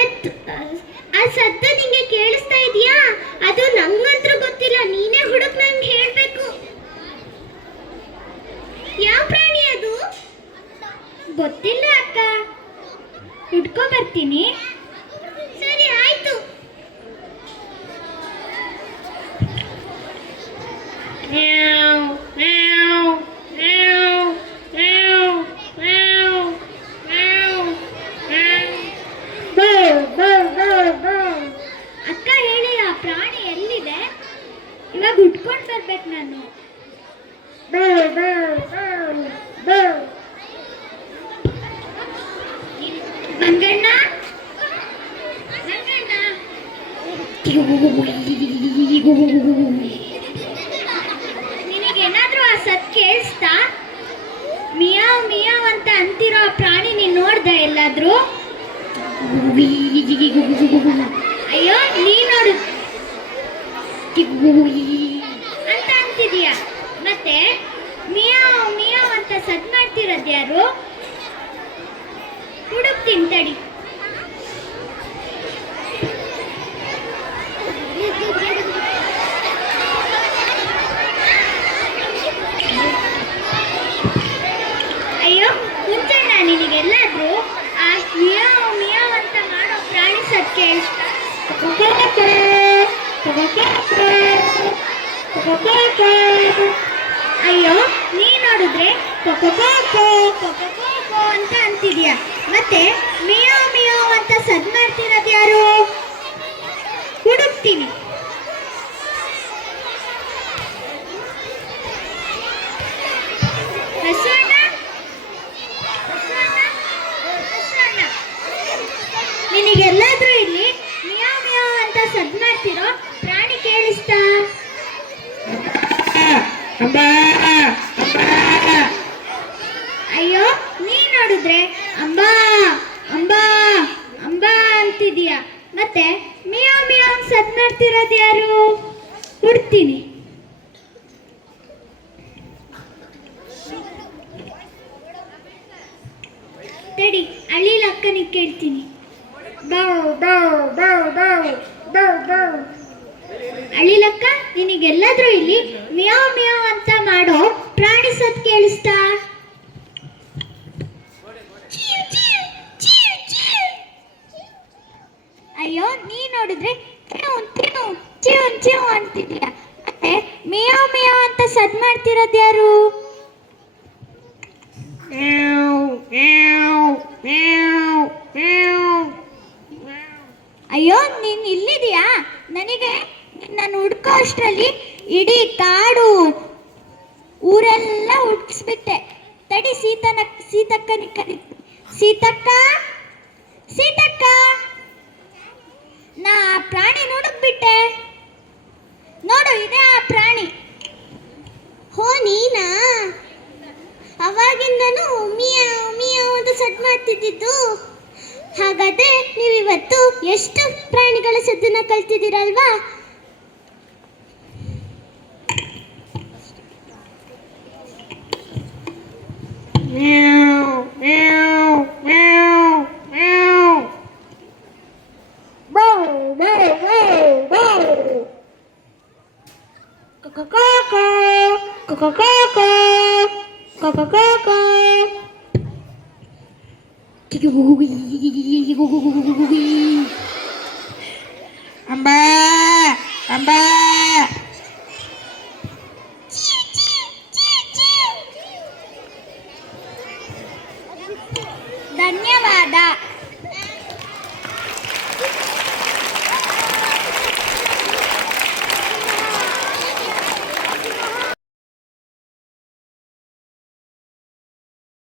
But ಆ ಸದ್ದು ನಿಂಗೆ ಕೇಳಿಸ್ತಾ ಇದೆಯಾ? ಅದು ನಂಗಂತೂ ಗೊತ್ತಿಲ್ಲ, ನೀನೇ ಹುಡುಕ್ ನಂಗೆ ಹೇಳ್ಬೇಕು. ಯಾವ ಪ್ರಾಣಿ ಅದು? ಗೊತ್ತಿಲ್ಲ ಅಕ್ಕ, ಹುಡ್ಕೋ ಬರ್ತೀನಿ. ಸರಿ ಆಯ್ತು. ಅಕ್ಕ ಹೇಳಿ, ಆ ಪ್ರಾಣಿ ಎಲ್ಲಿದೆ? ಇವಾಗ ಹುಡ್ಕೊಂಡು ಬರ್ಬೇಕು ನಾನು. ಮಂಗಣ್ಣ, ಮಂಗಣ್ಣ, ನಿನಗೇನಾದ್ರೂ ಆ ಸತ್ ಕೇಳಿಸ್ತಾ? ಮಿಯಾವ್ ಮಿಯಾವ್ ಅಂತ ಅಂತಿರೋ ಆ ಪ್ರಾಣಿ ನೀನ್ ನೋಡ್ದೆ ಎಲ್ಲಾದ್ರೂ? ಅಯ್ಯೋ, ನೀ ನೋಡು ಅಂತ ಅಂತಿದೀಯ, ಮತ್ತೆ ಮಿಯಾವ್ ಮಿಯಾವ್ ಅಂತ ಸದ್ ಮಾಡ್ತಿರೋದು ಯಾರು? ಹುಡುಕ್ತೀನಿ ತಡಿ. ಅಯ್ಯೋ ಹುಚ್ಚಣ್ಣ, ನಿನಗೆಲ್ಲಾದ್ರೂ ಆ ಮಿಯಾವ್ ಮಿಯಾವ್ ಅಂತ ಮಾಡೋ ಪ್ರಾಣಿ ಸದ್ ಕೇಳಿಸ್ತಾ? ಅಯ್ಯೋ, ನೀ ನೋಡಿದ್ರೆ ಅಂತ ಅಂತಿದ್ಯಾ, ಮತ್ತೆ ಮಿಯಾವ್ ಮಿಯಾವ್ ಅಂತ ಸದ್ ಮಾಡ್ತಿರೋದು ಯಾರು? ಹುಡುಕ್ತೀನಿ. ಬಸವಣ್ಣ, ನಿನಗೆಲ್ಲಾದ್ರೂ ಇಲ್ಲಿ ಮಿಯಾವ್ ಮಿಯಾವ್ ಅಂತ ಸದ್ ಮಾಡ್ತಿರೋ ಪ್ರಾಣಿ ಕೇಳಿಸ್ತಾ? ಅಯ್ಯೋ, ನೀ ನೋಡಿದ್ರೆ ಅಂಬಾ ಅಂಬಾ ಅಂಬಾ ಅಂತಿದೀಯ, ಮತ್ತೆ ಮಿಯಾವ್ ಮಿಯಾವ್ ಸದ್ ಮಾಡ್ತಿರೋದು ಯಾರು? ಹುಡ್ತೀನಿ. ತಡಿ, ಅಳ್ಳಿಲ ಅಕ್ಕನಿಗೆ ಕೇಳ್ತೀನಿ. ಅಳಿಲಕ್ಕ, ನಿನಗೆಲ್ಲಾದ್ರೂ ಇಲ್ಲಿ ಮಿಯಾವ್ ಮಿಯಾವ್ ಅಂತ ಮಾಡೋ ಪ್ರಾಣಿ ಸದ್ ಕೇಳಿಸ್ತಾ? ಅಯ್ಯೋ, ನೀ ನೋಡಿದ್ರೆ ಚಿವ್ ಅಂತಿದ್ಯಾ, ಮತ್ತೆ ಮಿಯಾವ್ ಮಿಯಾವ್ ಅಂತ ಸದ್ ಮಾಡ್ತಿರೋದು ಯಾರು? ಅಯ್ಯೋ, ನೀನ್ ಇಲ್ಲಿದೀಯಾ? ನನಗೆ ನಾನು ಹುಡ್ಕೋ ಅಷ್ಟರಲ್ಲಿ ಇಡೀ ಕಾಡು ಊರೆಲ್ಲ ಹುಡ್ಕಿಸ್ಬಿಟ್ಟೆ. ತಡಿ, ಸೀತಕ್ಕನ ಕರಿ. ಸೀತಕ್ಕ, ಸೀತಕ್ಕ, ನಾ ಆ ಪ್ರಾಣಿ ನೋಡಕ್ಬಿಟ್ಟೆ. ನೋಡು, ಇದೇ ಆ ಪ್ರಾಣಿ. ಹೋ, ನೀನಾ? ಅವಾಗಿಂದನೂ ಮಿಯಾವ್ ಮಿಯಾವ್ ಅಂತ ಸದ್ ಮಾಡ್ತಿದ್ದಿದ್ದು. ಹಾಗಾದ್ರೆ ನೀವಿವತ್ತು ಎಷ್ಟು ಪ್ರಾಣಿಗಳ ಸದ್ದನ್ನ ಕಲ್ತಿದ್ದೀರಲ್ವಾ? ಅಂಬಾ ಅಂಬಾ